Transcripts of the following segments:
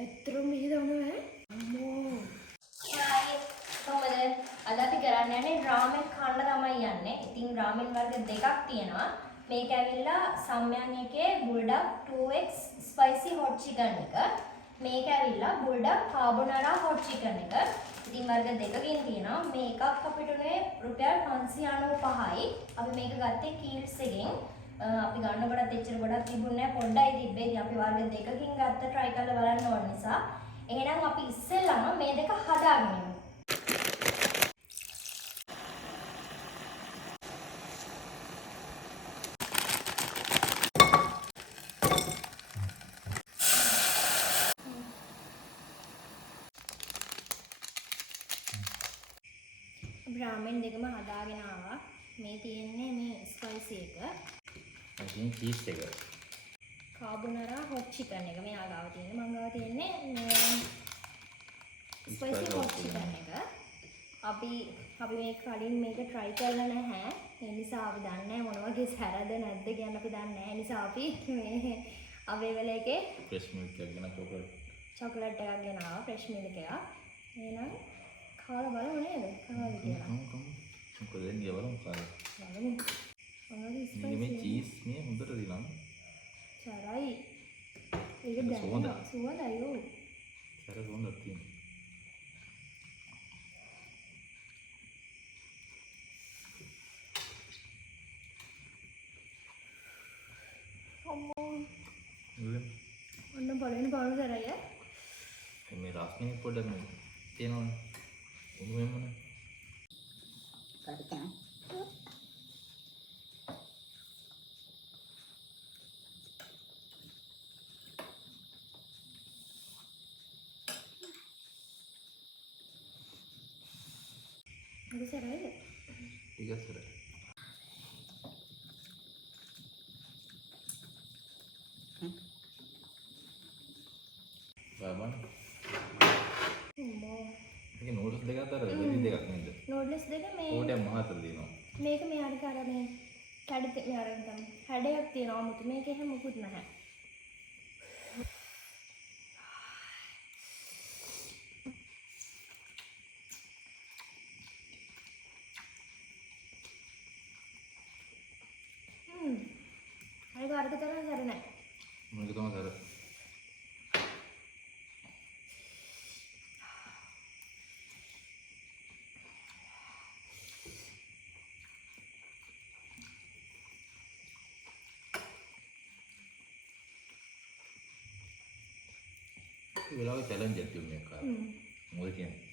ඇත්තටම මෙහෙ දවනවා අම්මෝ. කොහමද අද අපි කරන්න යන්නේ රාමෙන් කන්න තමයි යන්නේ. ඉතින් රාමෙන් වර්ග දෙකක් තියෙනවා. මේක ඇවිල්ලා සම්යන් එකේ බුල්ඩක් 2x ස්පයිසි හොට් චිකන් එක. මේක ඇවිල්ලා බුල්ඩක් කාබොනාරා හොට් චිකන් එක. ඉතින් වර්ග දෙකකින් තියෙනවා. මේ එකක් අපිට උනේ රුපියල් 595යි. අපි මේක ගත්තේ කීල්ස් එකෙන්. අපි ගන්නකොටත් එච්චර ගොඩක් තිබුණේ නැහැ. පොඩ්ඩයි තිබ්බේ. ඉතින් අපි වර්ග දෙකකින් ගත්ත try කරලා බලන්න ඕන නිසා. එහෙනම් අපි ඉස්සෙල්ලාම මේ දෙක හදාගෙන යමු. රාමෙන් දෙකම හදාගෙන ආවා. මේ තියෙන්නේ මේ ස්පයිසි එක. අදින් චීස් එක. කාබොනාරා හොට් චිකන් එක මෙයා ගාව තියෙන්නේ. මම ගාව තියෙන්නේ මේ ස්පයිසි හොට් චිකන් එක. අපි මේක කලින් මේක try කරලා නැහැ. ඒ නිසා අපි දන්නේ නැහැ මොන වගේ සැරද නැද්ද කියන අපි දන්නේ නැහැ. ඒ නිසා අපි මේ අවේවල එකේ ෆ්‍රෙෂ් මිල්ක් එකක් ගෙන චොකලට් එකක් ගෙනාවා. ෆ්‍රෙෂ් මිල්ක් එකක්. එහෙනම් කාලා බලමු නේද? කාලා කියලා. මොකද එන්නේ බලමු කාලා. බලමු. මොනවද මේ චීස් මේ හොඳට දිනන. සරයි. ඒක දැනෙනවා. සුවඳයි ඕ. සර හොඳක් තියෙනවා. අම්මෝ. නේ ඔන්න බලන්න බලන්න සරයි. මේ රස්නේ පොඩ්ඩක් මේ තියෙනවනේ. උණුවෙන්මනේ. කඩකන. ඒක සරයි. ටික සර. බබන්. අම්මෝ. මේක නූඩල්ස් දෙකක් අතර වැඩි දෙකක් නේද? නූඩල්ස් දෙක මේ ඕටයක් මහතර දෙනවා. මේක මෙයාට කර මේ කැඩ මේ අරන් තමයි. හැඩයක් තියෙනවා මුතු. මේක එහෙම මුකුත් නැහැ. අර කාර්ක තරම් සර නැහැ. මේක තමයි සර. වෙලාවෙ චැලන්ජ් එකක් තියුනේ කාර. මොකද කියන්නේ?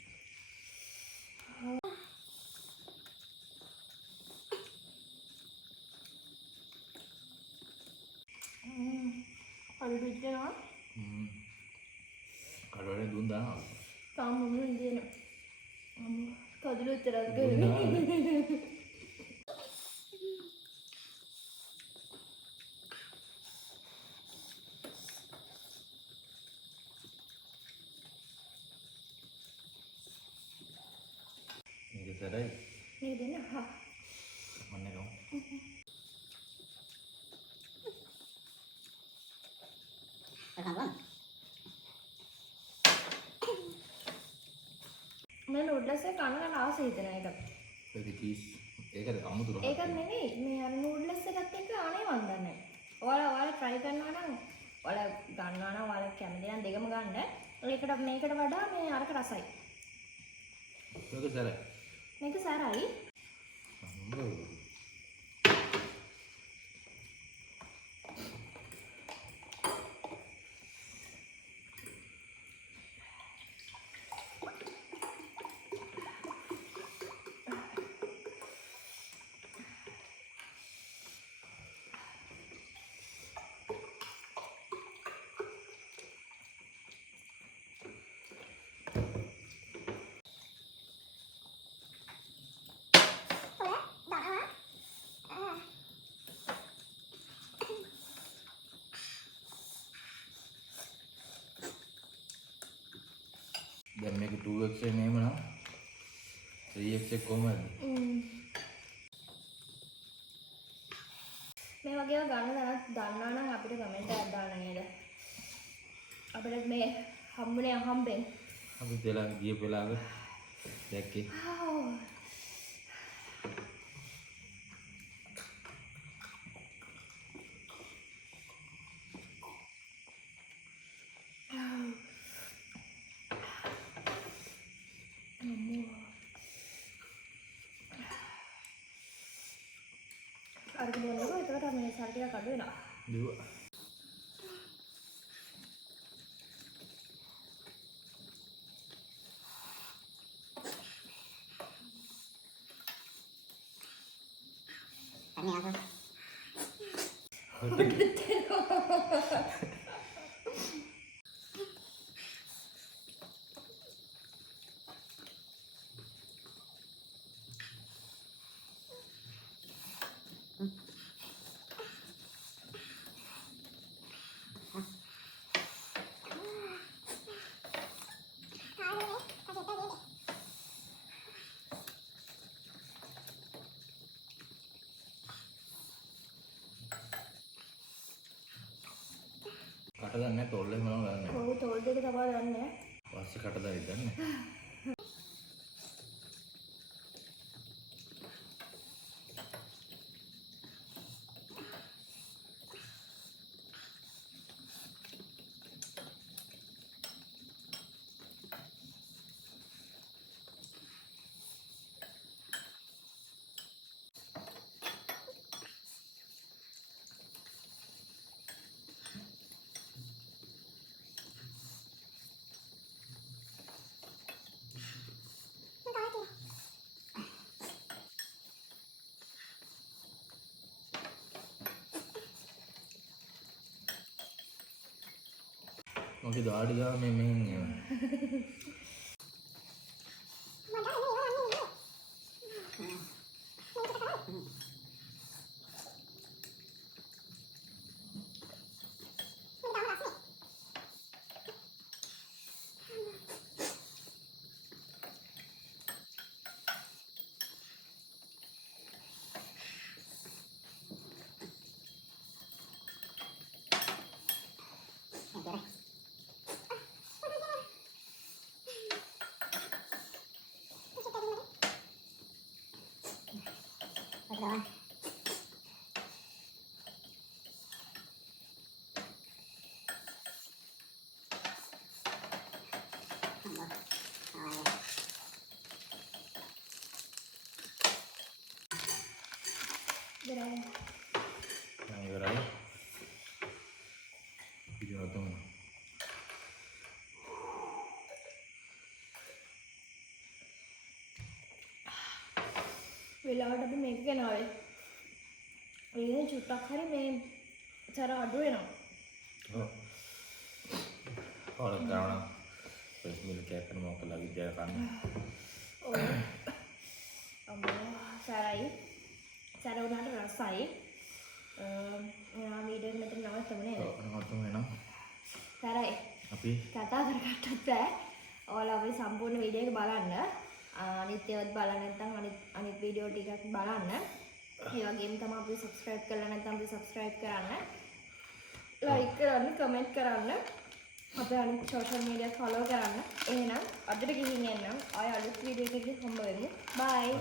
අර පිටේනවා. කඩවලේ දුන් දානවා. තාම මොනවා ඉඳින. අම්මෝ කඩලු විතරක් දුන් ගන්න. දානවා. මේක සරයි. මේක දෙන්න. හා. මොන්නේ නෝ. අහවම්. මම නූඩ්ලස් එක කන්න ආසයි හිතන එක. ඒක චීස්. ඒකද අමුතුර. ඒකත් නෙවෙයි මේ අර නූඩ්ලස් එකත් එක්ක අනේ මන් දන්නේ නැහැ. ඔයාලා try කරනවා නම් ඔයාලා ගන්නවා නම් ඔයාලා කැමති නම් දෙකම ගන්න. ඒකට මේකට වඩා මේ අරක රසයි. මේක සරයි. මේක සරයි. දැන් මේක 2x එක මෙහෙම නම් 3x එක කොහමද? මේ වගේ ගන්න දන්නවා නම් අපිට කමෙන්ට් එකක් දාන්න නේද? අපිට මේ හම්බුනේ අහම්බෙන්. අපි වෙලා ගිය වෙලාවෙ දැක්කේ. අර බොන්නකො එතකොට මේ සල්ටියක් අඩු වෙනවා. දුවා. Ani apa? කට දන්නේ තොල්ලේ මොනවද ගන්න. ඔව් තෝල් දෙක තමයි ගන්න. පස්සේ කට දායි දන්නේ. මගේ දාඩි ගාව මේ මෙහෙන් එනවා. Ada. ඉවරයි. දැන් ඉවරයි. වීඩියෝ නතම. වෙලාවට අපි මේක ගෙනාවේ. ඒකෙන් චුට්ටක් හරි මේ තර අඩු වෙනවා. ඔව්. ඔයාලා කරනවා. ෆේස් මිල්ක් එකක් කරන මොකක්ද විද්‍යාව ගන්න. ඔව්. අම්මා සරයි. සර උනාට රසයි. මම වීඩියෝ එක මෙතන නවත්තමු නේද? ඔව් නවත්තමු වෙනවා. සරයි. අපි කතා කරගත්තත් බෑ. ඔයාලා අපේ සම්පූර්ණ වීඩියෝ එක බලන්න. අනිත් ඒවත් බලන්න නැත්නම් අනිත් වීඩියෝ ටිකක් බලන්න. ඒ වගේම තමයි අපි subscribe කරලා නැත්නම් අපි subscribe කරන්න. like කරන්න, comment කරන්න. අපේ අනිත් social media follow කරන්න. එහෙනම් අදට ගිහින් එන්නම්. ආයෙ අලුත් වීඩියෝ එකකින් හම්බ වෙමු. bye.